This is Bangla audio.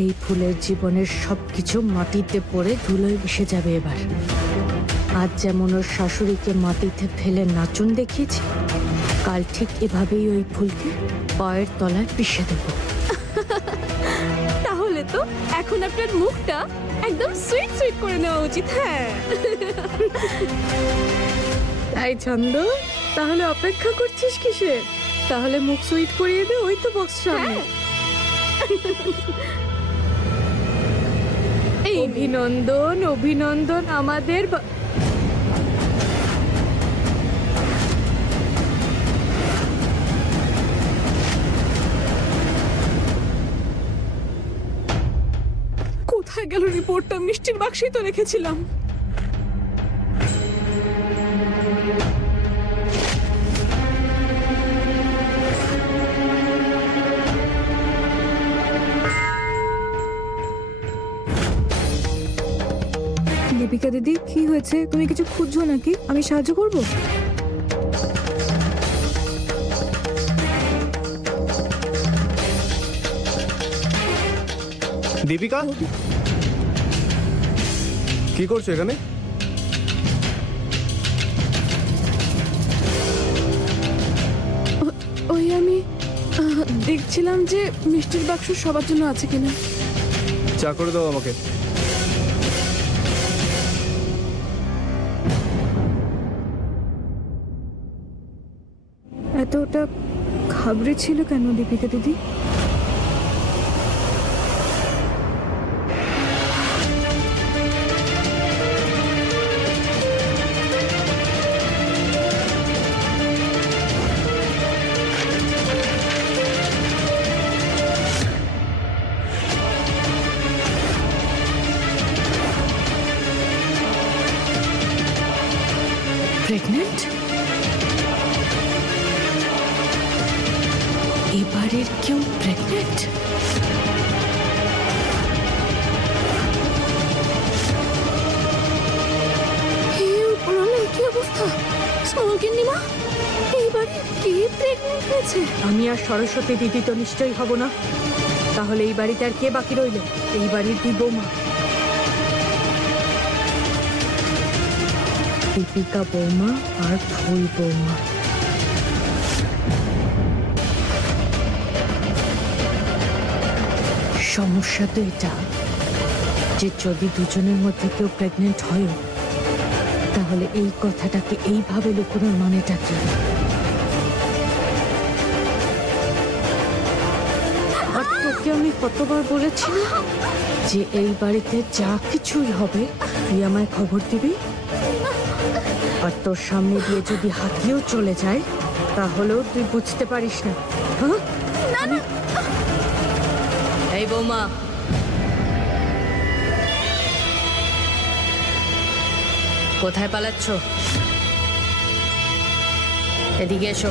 এই ফুলের জীবনের সবকিছু মাটিতে পড়ে ধুলোয় মিশে যাবে এবার। আজ যেমন ওর শাশুড়িকে মাটিতে ফেলে নাচন দেখিয়েছি, কাল ঠিক এভাবেই ওই ফুলকে পায়ের তলায় পিষে দেব। তাহলে তো এখন আপনার মুখটা একদম সুইট সুইট করে নেওয়া উচিত। হ্যাঁ তাই ছন্দ, তাহলে অপেক্ষা করছিস কিসে? তাহলে মুখ সুইট করিয়ে দে, ওই তো বক্স সামনে। অভিনন্দন অভিনন্দন আমাদের কোথায় গেল রিপোর্টটা? মিষ্টির বাক্সেই তো রেখেছিলাম। দীপিকা দিদি, কি হয়েছে? তুমি কিছু খুঁজছো নাকি? আমি সাহায্য করব? দীপিকা, কি করছো এখানে? ওই আমি দেখছিলাম যে মিষ্টির বাক্স সবার জন্য আছে কিনা। চা করে দাও আমাকে। এতটা ঘাবড়ে ছিল কেন দীপিকা দিদি? প্রেগনেন্ট? এবারের কেউ প্রেগনেন্ট? কি অবস্থা? স্মল কিন্নিমা এইবারে কে প্রেগনেন্ট হয়েছে? আমি আর সরস্বতী দিদি তো নিশ্চয়ই হব না। তাহলে এই বাড়িতে আর কে বাকি রইল? এই বাড়ির দুই বৌমা, দীপিকা বৌমা আর ফুল বৌমা। সমস্যা তো এটা যে যদি দুজনের মধ্যে কেউ প্রেগনেন্ট হয়, তাহলে এই কথাটাকে এইভাবে লুকোনোর মানেটা কি? আর তোকে আমি কতবার বলেছি যে এই বাড়িতে যা কিছুই হবে তুই আমায় খবর দিবি, আর তোর সামনে দিয়ে যদি হাতিও চলে যায় তাহলেও তুই বুঝতে পারিস না। হ্যাঁ, এই বৌমা, কোথায় পালাচ্ছ? এদিকে এসো।